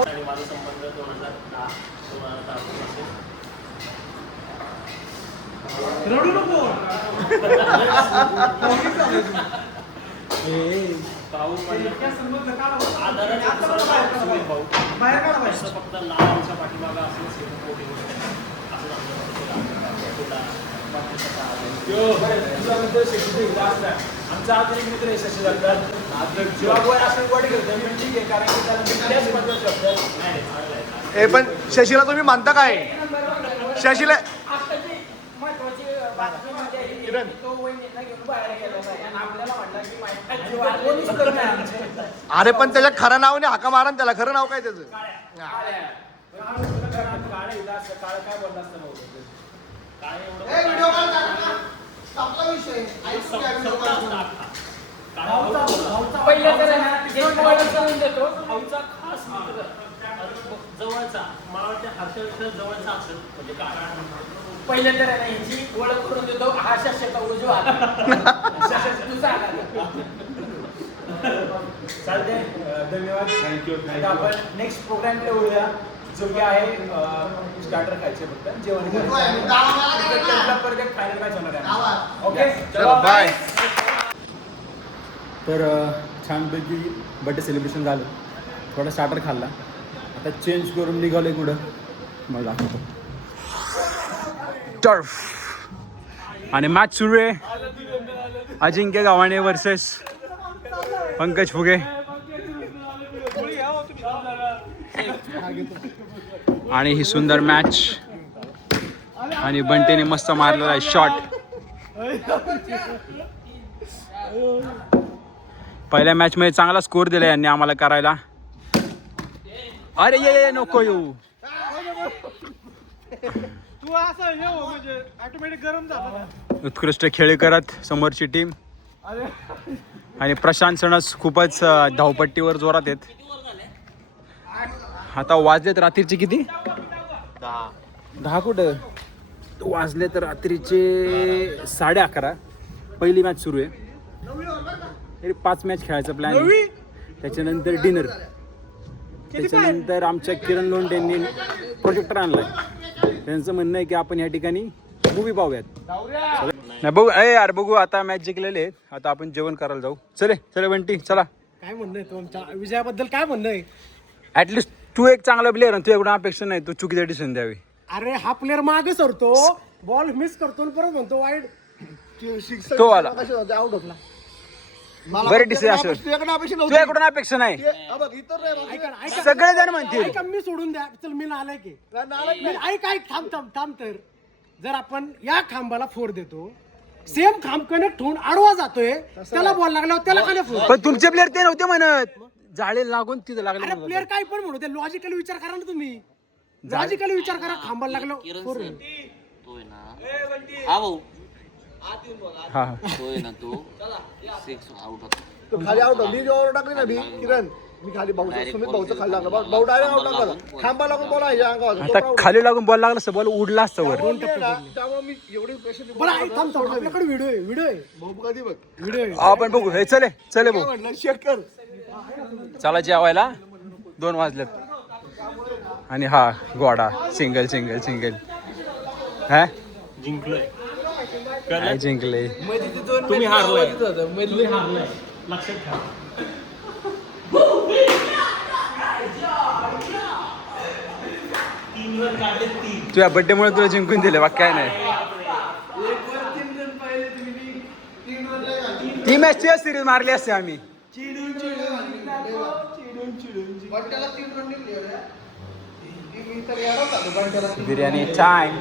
आणि माझा संबंध 2010 रडू नको. भाऊ म्हणजे इतक्या संबंध काढा. आधाराचा दुसरा भाऊ सुनील भाऊ. बाहेर काढा बाहेर. असं फक्त नाव आमच्या पाठीमागं असं सेम कोटी असं आमचा आज एक मित्र आहे शशी जातात. जेव्हा गोय असं बॉडी करतो पण ठीक आहे कारण की त्याला त्याच शब्द. हे पण शशीला तुम्ही मानता काय? शशीला आत्ताची महत्वाची बातमी म्हणजे ही की तो वहिनीला घेऊन बाहेर गेला नाही आणि आपल्याला म्हटलं की माहिती कोणीच करत नाही आमचे. अरे पण त्याच्या खरं नावाने हाका मारा ना त्याला. खरं नाव काय त्याचं? काळ काय बोलला असतं भाऊ? काय एवढं ए, व्हिडिओ कॉल करा ना. संपला विषय. ऐकून घ्या व्हिडिओ कॉल करून. पहिलं तर आहे ना, जे मोबाईल करून देतो भाऊचा खास मित्र जवळचा मला वाटतं हर्षपेक्षा जवळचा असेल म्हणजे काय पहिलं तर आहे ना ह्याची ओळख करून देतो. हा शस्यता उजवा तुझा आला. चालते. धन्यवाद. थँक्यू. आता आपण नेक्स्ट प्रोग्रामकडे वळूया जो की आहे स्टार्टर खायचे फक्त जेवण करायचं. परत एक फायनल मॅच होणार आहे. ओके चलो बाय. तर छानपैकी बर्थडे सेलिब्रेशन झालं. थोडा स्टार्टर खाल्ला. आता चेंज करून निघालोय कुठं मला दाखवतो. टर्फ आणि मॅच सुरू आहे. अजिंक्य गावाणे वर्सेस पंकज फुगे. आणि ही सुंदर मॅच आणि बंटेने मस्त मारलेला आहे शॉट. पहिल्या मॅचमध्ये चांगला स्कोर दिला यांनी आम्हाला करायला. अरे ये नको येऊ. तू असं हे हो म्हणजे ऑटोमॅटिक गरम झाला. उत्कृष्ट खेळी करत समोरची टीम. आणि प्रशांत सणस खूपच धावपट्टीवर जोरात आहेत. आता वाजलेत रात्रीचे किती? 10 कुठं वाजले तर रात्रीचे 11:30. पहिली मॅच सुरू आहे. तरी 5 मॅच खेळायचा प्लॅन आहे. त्याच्यानंतर डिनर. त्याच्यानंतर आमच्या किरण लोंढेंनी प्रोजेक्टर आणलाय. त्यांचं म्हणणं आहे की आपण या ठिकाणी मूवी पाहूयात. नाही बघू यार बघू. आता मॅच जिंकलेले आहेत. आता आपण जेवण करायला जाऊ. चले बंटी चला. काय म्हणणं आहे तुमच्या विजयाबद्दल? काय म्हणणं आहे? ऍटलिस्ट तू एक चांगला प्लेअर आहे. तू एवढा अपेक्षा नाही तू चुकीच्या डिसिजन द्यावी. अरे हा प्लेअर मागे सरतो, बॉल मिस करतो आणि परत म्हणतो वाईड. तो आला. आउट होतला. बरं डिसिजन असेल. तुझ्याकडून अपेक्षा नाही. सगळे जण म्हणतील. ऐका मी सोडून द्या. चल मी नालाय की ऐक थांब तर जर आपण या खांबाला 4 देतो, सेम खांब कनेक्ट होऊन आडवा जातोय, त्याला बॉल लागला त्याला खाली 4. पण तुमचे प्लेअर ते नव्हते म्हणत. जाळे लागून तिथं लागले. अरे प्लेअर काय पण म्हणू ते लॉजिकली विचार करा ना तुम्ही. लॉजिकली विचार करा. खांबाला लागलो 4. तोय ना हा भाऊ हा तोय ना तो 6 आउट होता. तो खाली आउट मी ओव्हर टाकली ना मी किरण. मी खाली सुमित भाऊचं खाली लागला. भाऊ डायरेक्ट आउट टाकला. खांबा लागून बॉल आहे अंगावर. आता खाली लागून बॉल लागला असता बॉल उडला असता वर. त्यामुळे मी एवढी प्रेशर बोला थांब आपल्याकडे व्हिडिओ आहे भाऊ कधी बघ व्हिडिओ आहे. आपण बघू. हे चले भाऊ. म्हटलं शेक कर. चला जेवायला. 2 वाजलेत. आणि हा गोडा सिंगल हा जिंकलोय. काय जिंकले. तुम्ही हारलाय. लक्षात ठेवा. तुझ्या बर्थडे मुळे तुला जिंकून दिले. बाकी काय नाही. ती मॅच तुझ्या सिरीज मारली असते आम्ही. बिर्याणी टाइम.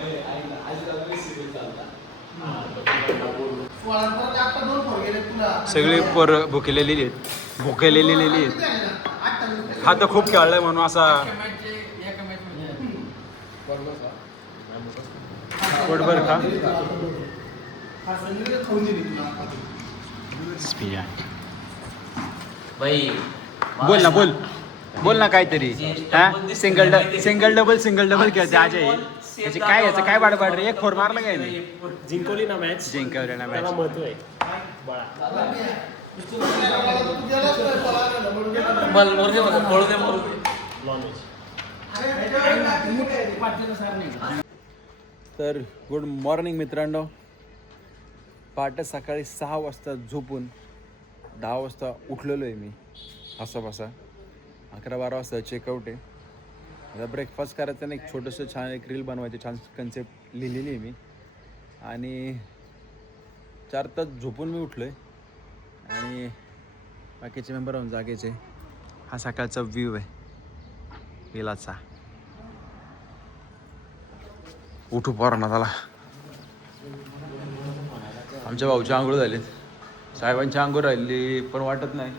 सगळी पोरं भुकेलेली आहेत. हा तर खूप खेळलाय म्हणून असा पोटभर खा. भाई बोल ना काहीतरी. हा सिंगल डबल खेळते अजय. याची काय याचं काय बाडबाड रे. 1 4 मारला काय नाही. जिंकवली ना मॅच. जिंकवले ना त्याला मॅच. महत्व आहे. तर गुड मॉर्निंग मित्रांनो. पहाटे सकाळी 6 वाजता झोपून 10 वाजता उठलेलो आहे मी. बसा 11-12 वाजता चेकआउट आहे. आता ब्रेकफास्ट करायचा आणि एक छोटंसं छान एक रील बनवायची छान कन्सेप्ट लिहिलेली आहे मी. आणि 4 तास झोपून मी उठलो आहे. आणि बाकीचे मेंबर होऊन जागेचे. हा सकाळचा व्ह्यू आहे विलाचा. उठू पोरांना झाला. आमच्या भाऊची आंघोळ झालीत. साहेबांची आंघोळ राहिली पण वाटत नाही.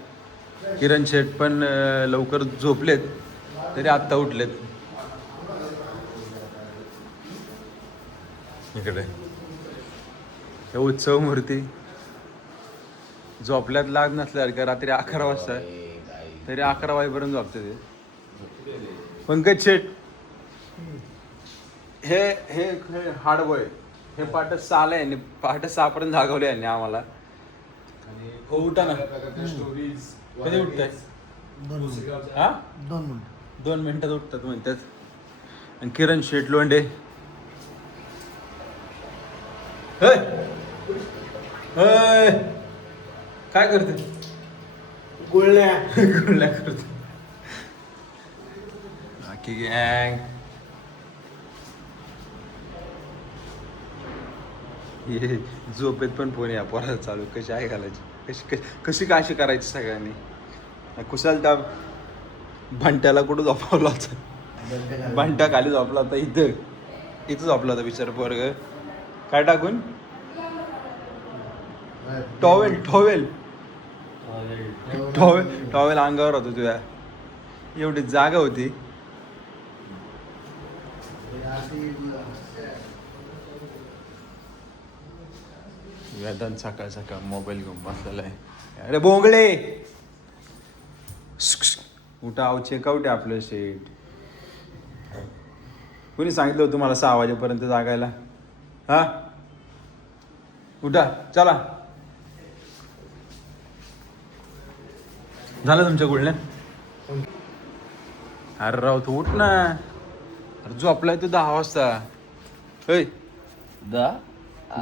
किरण शेठ पण लवकर झोपलेत तरी आत्ता उठलेत. इकडे हे उत्सव मूर्ती झोपल्यात लाग नसल्यासारखं. रात्री 11 वाजता तरी 11 वाजेपर्यंत झोपते ते. पंकज शेठ हे हे हार्ड बॉय. हे पहाटे 6ला यांनी पहाटे 6 पर्यंत जागवले यांनी आम्हाला. आणि हो उठा ना. कधी उठताय? 2 मिनिटात उठतात म्हणतात. आणि किरण शेठ लोंढे काय करते? गुळण्या करते. बाकी गँग हे झोपेत पण फोन या पोराला चालू. कशी आहे घालायची कशी काशी करायची सगळ्यांनी. कुशाल त्या भांट्याला कुठं झोपवला होता. भांट्या खाली झोपला होता. इथं झोपला होता बिचार पोरग. काय टाकून टॉवेल टॉवेल अंगावर होतो तुझ्या, एवढी जागा होती. वेदांत सकाळ सकाळ मोबाईल घेऊन बसलेला आहे. अरे बोंगळे उठा, आव चेकआउट आहे आपलं शेट. कोणी सांगितलं होतं तुम्हाला 6 वाजेपर्यंत जागायला? हा उठा चला. झालं तुमच्या गुळण्या? अरे राव तू उठ ना. अरे झोपलाय तू 10 वाजता.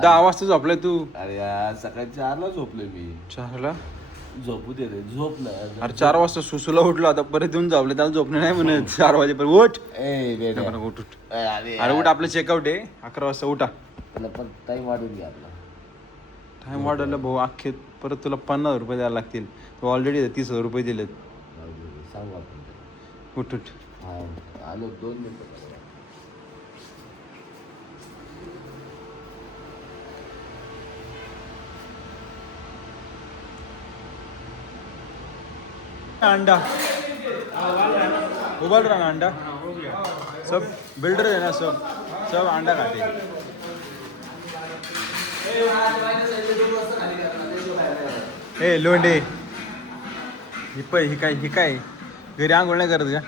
10 वाजता झोपलाय तू. अरे यार सकाळी 4ला झोपले मी. 4ला झोपू दे रे, झोप ना. अरे 4 वाजता सुसूला उठलो, आता परत येऊन झोपले. त्याला झोपणे नाही म्हणत. 4 वाजेपर्यंत उठ. उठ उठ. अरे उठ, आपलं चेकआउट आहे 11 वाजता. उठा. पण टाइम वाढून घ्या आपला. टाइम वाढवलं भाऊ. अख्खे परत तुला 50,000 रुपये द्यायला लागतील. तू ऑलरेडी 30,000 रुपये दिलेत. सांगू आपण. उठ उठ. हा आलो 2 मिनिटं. अंडा उबाल रहा ना. अंडा सब बिल्डर है ना, सब सब अंडा खाते. ए लोंडे ही काय घरी आंघोळ नाही करत का?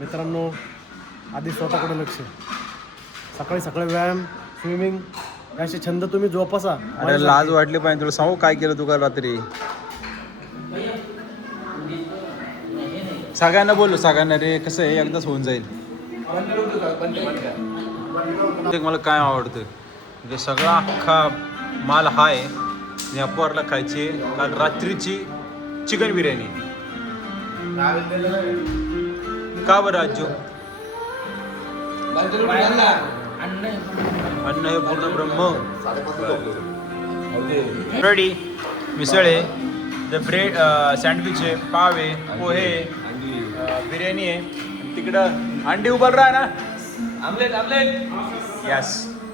मित्रांनो, आधी स्वतःकडे लक्ष. सकाळी सकाळी व्यायाम, स्विमिंग असे छंद तुम्ही जोपासा. अरे लाज वाटली पाहिजे तुला. सांगू काय केलं तू काल रात्री? सगळ्यांना बोललो, सगळ्यांना रे कसं आहे एकदाच होऊन जाईल. मला काय आवडतं म्हणजे सगळा अख्खा माल हा आहे. या पोरला खायची काल रात्रीची चिकन बिर्याणी. का बरं आजो? अन्न हे पूर्ण ब्रह्म. रेडी मिसळ आहे, द ब्रेड सँडविच आहे, पाव आहे, पोहे, बिर्याणी आहे. तिकडं अंडी उबाल राहा ना. Omelette omelette. Yes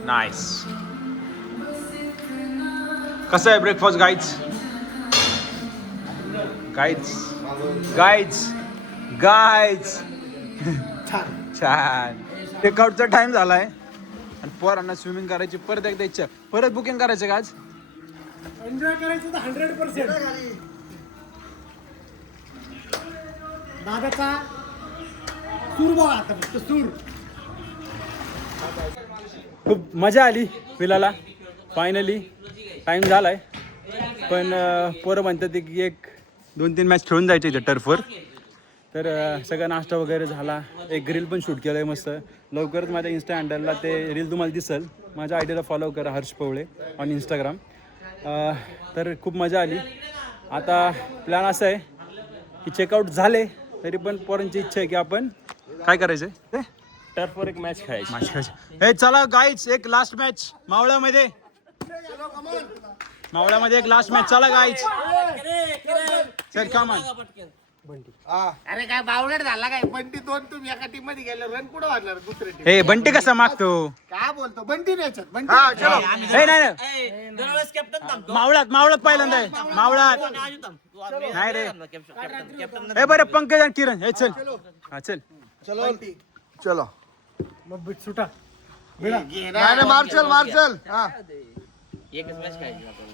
nice. कसं आहे breakfast guys? Guys guys guys छान. टेकआउटचा टाइम झालाय आणि पोरांना स्विमिंग करायची परत एकदा इच्छा. परत बुकिंग करायचं का आज? एन्जॉय करायचं तर 100%. दादाचा सूर बघा आता, फक्त सूर. खूप मजा आली विलाला. फायनली टाईम झालाय, पण पोरं म्हणतात की 1-2-3 मॅच खेळून जायचे इथे टर्फवर. तर सगळा नाश्ता वगैरे झाला. एक रील पण शूट केलं आहे मस्त. लवकरच माझ्या इन्स्टा हँडलला ते रील तुम्हाला दिसेल. माझ्या आयडीला फॉलो करा, हर्ष पवळे ऑन इंस्टाग्राम. तर खूप मजा आली. आता प्लॅन असा आहे की चेकआउट झाले तरी पण पोरांची इच्छा आहे की आपण काय करायचं आहे, टर्फवर एक मॅच खेळायची. मॅच खेळायची. हे चला गाईज, एक लास्ट मॅच मावळामध्ये. मावळामध्ये एक लास्ट मॅच. चला गाईज, चल कम ऑन. अरे काय बावळट झाला काय? बंटी 2 तुम्ही एका टीम मध्ये गेले, रन कुठं वाढणार दुसऱ्या टीम? हे बंटी कसा मागतो? काय बोलतो बंटी न्यायच्यात? बंटी हे नाही दरवेळेस कॅप्टन थांबतो. मावळात पहिल्यांदा आहे. मावळात नाही रे. हे बरं पंकज आणि किरण. हे चल. हा चल. चलो मग बीट सुटा. मार्शल. हा एकच मॅच खेळायची आपण.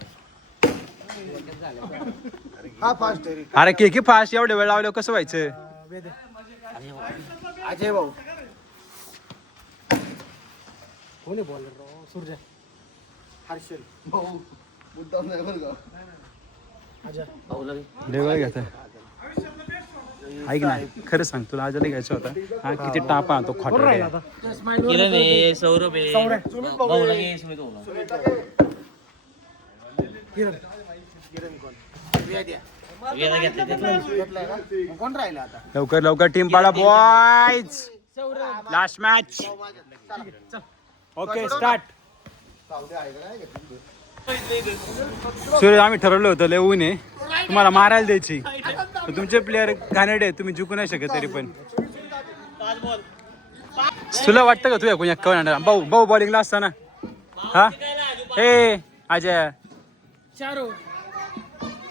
हा फास्ट. अरे की फास्ट एवढे वेळ लावल्यावर कसं व्हायचं? अजय भाऊ कोणी बॉलर? सूर्य, हर्षल भाऊ मुद्दाम नाही बरं का. अजय देवळ घेत ऐक ना, खरं सांग तुला आजाला घ्यायचा होता. हा किती टापा तो खोटा आहे. किरण आहे, सौरभ आहे, भाऊ लगे सुमित भाऊ. किरण कोण? वेदा घेतले ते. कोण राहिलं आता? लवकर टीम पाडा boys. Last match. Okay start. सूर्य आम्ही ठरवलं होतं लय ऊन आहे तुम्हाला मारायला द्यायची. तुमचे प्लेअर घाणेरडे, तुम्ही जिंकू नाही शकत. तरी पण तुला वाटतं का तुझ्या कोणी कवन भाऊ बॉलिंगला असताना? हा हे अजय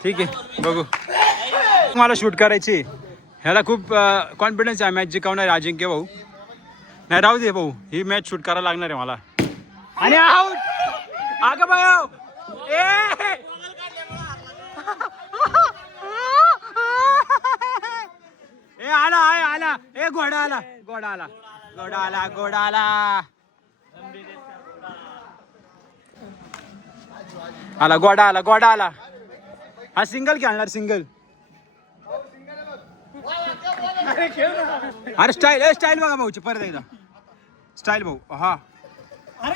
ठीक आहे बघू. मला शूट करायची. ह्याला खूप कॉन्फिडन्स आहे मॅच जिंकवणार आहे अजिंक्य भाऊ. नाही राहू दे भाऊ, ही मॅच शूट करायला लागणार आहे मला. आणि आउट. अगं बाय ए आला आला ए घोडा आला घोडा आला घोडा आला घोडा आला आला घोडा आला घोडा आला. हा सिंगल खेळणार सिंगल. अरे स्टाईल स्टाईल बघा भाऊची परत एकदा स्टाईल भाऊ. हा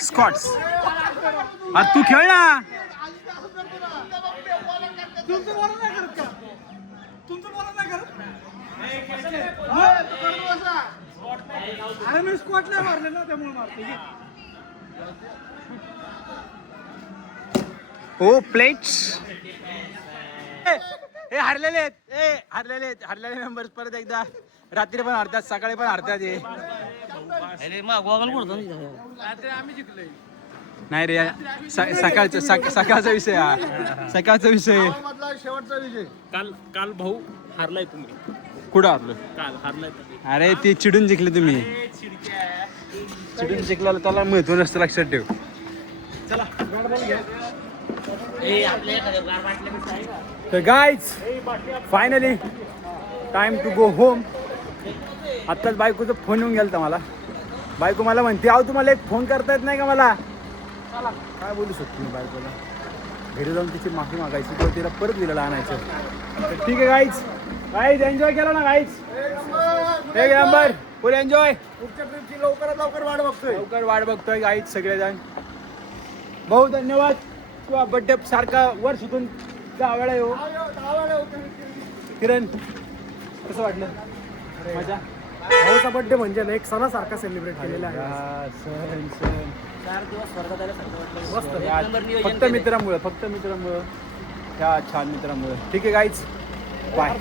स्कॉट्स. अरे तू खेळ ना. तुमचं बोला नाही करत का? तुमचं बोला नाही करत? अरे मी स्क्वॉट नाही मारले ना त्यामुळे मारते. ओ प्लेट्स. हे हरलेले आहेत. हरलेले मेंबर्स परत एकदा रात्री पण हरतात सकाळी पण हरतात. हे नाही रे सकाळचा विषय हा. सकाळचा विषय. शेवटचा विजय. काल भाऊ हारलाय तुम्ही. कुठं हरलो? काल हारलाय तुम्ही. अरे ते चिडून जिंकले तुम्ही. चिडून जिंकल्याला त्याला महत्व नसतं लक्षात ठेव. तर guys finally time to go home. आत्ताच बायकोचा फोन येऊन गेला मला. बायको मला म्हणते अहो तुम्हाला एक फोन करता येत नाही का मला. काय बोलू शकतो मी बायकोला. घरी जाऊन तिची माफी मागायची किंवा तिला परत दिलेला आणायचं. तर ठीक आहे गाईज एन्जॉय केला ना गाईज. एक नंबर फुल एन्जॉय. पुढच्या ट्रिपची लवकरात लवकर वाट बघतोय गाईज सगळेजण. भाऊ धन्यवाद. किंवा बड्डे सारखा वर्षातून 10 वेळा येऊ. किरण कसं वाटलं? मजा. भाऊचा बर्थडे म्हणजे ना एक सणासारखा सेलिब्रेट केलेला आहे. सण सण 4 दिवस स्वर्गात आल्या सारखं मस्त. वाटलं. एक नंबर नियोजन फक्त केलंय. मित्रांमुळे ह्या छान मित्रांमुळे. ठीक आहे गाईज बाय.